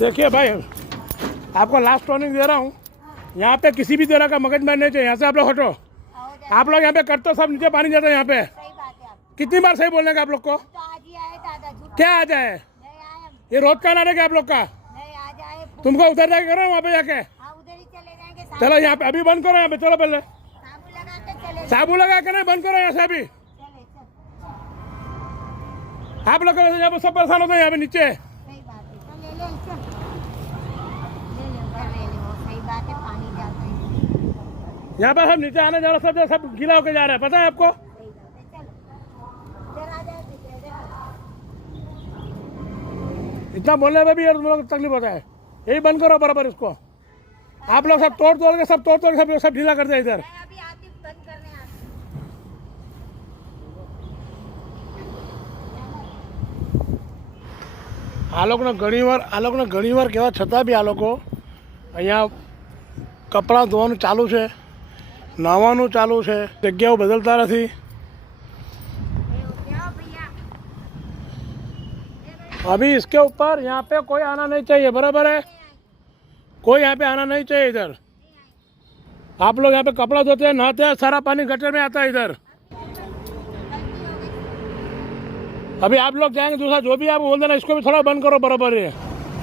देखिए भाई, आपको लास्ट वार्निंग दे रहा हूँ। यहाँ पे किसी भी तरह का मगजमारी नहीं चाहिए। यहाँ से आप लोग हटो। आप लोग यहाँ पे करते सब नीचे पानी जाता है यहाँ पे। कितनी बार सही बोलने का आप लोग को? क्या आ जाए ये रोज का नाटक है आप लोग का? तुमको उधर जाके करो वहाँ पे जाके। चले यहाँ पे, अभी बंद करो यहाँ पे, चलो पहले। साबु लगा के नहीं, बंद करो यहाँ से अभी। आप लोग सब परेशान होते हैं यहाँ पे नीचे सही बात है चल ले ले चल ले ले उधर ले ले वो सही बात है पानी जाता है यहाँ पे सब नीचे आने जा रहा सब सब गीला होके जा रहा है पता है आपको सही बात है चल इधर आ जाए इधर इधर आ। इतना बोलने में भी यार तुम लोग को तकलीफ होता है यही बंद करो बराबर इसको आप लोग सब तोड़ तोड़ के सब तोड़ तोड़ के सब सब ढीला करते हैं इधर मैं अभी आती हूँ, बंद करने आती हूँ। આ લોકોને ઘણીવાર આ લોકોને ઘણીવાર કહેવા છતાં બી આ લોકો અહીંયા કપડાં ધોવાનું ચાલુ છે નાહવાનું ચાલુ છે જગ્યાઓ બદલતા નથી ए, हो गया भैया अभी इसके ऊपर यहाँ पे कोई आना नहीं चाहिए बराबर है कोई यहाँ पे आना नहीं चाहिए इधर आप लोग यहाँ पे कपड़ा धोते हैं नहाते हैं सारा पानी गटर में आता है इधर अभी आप लोग जाएंगे दूसरा जो भी आप बोल देना इसको भी थोड़ा બંધ કરો બરાબર છે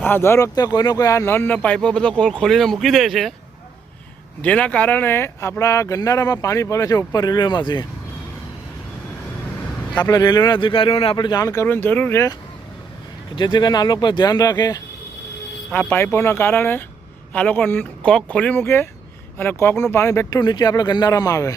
આ દર વખતે કોઈને કોઈ આ નળ ને પાઇપો બધો ખોલ- ખોલીને મૂકી દે છે જેના કારણે આપણા ગંડારામાં પાણી પડે છે ઉપર રેલવેમાંથી. આપણે રેલવેના અધિકારીઓને આપણે જાણ કરવાની જરૂર છે જેથી કરીને આ લોકો ધ્યાન રાખે. આ પાઇપોના કારણે આ લોકો કોક ખોલી મૂકે અને કોકનું પાણી બેઠું નીચે આપણે ગંડારામાં આવે.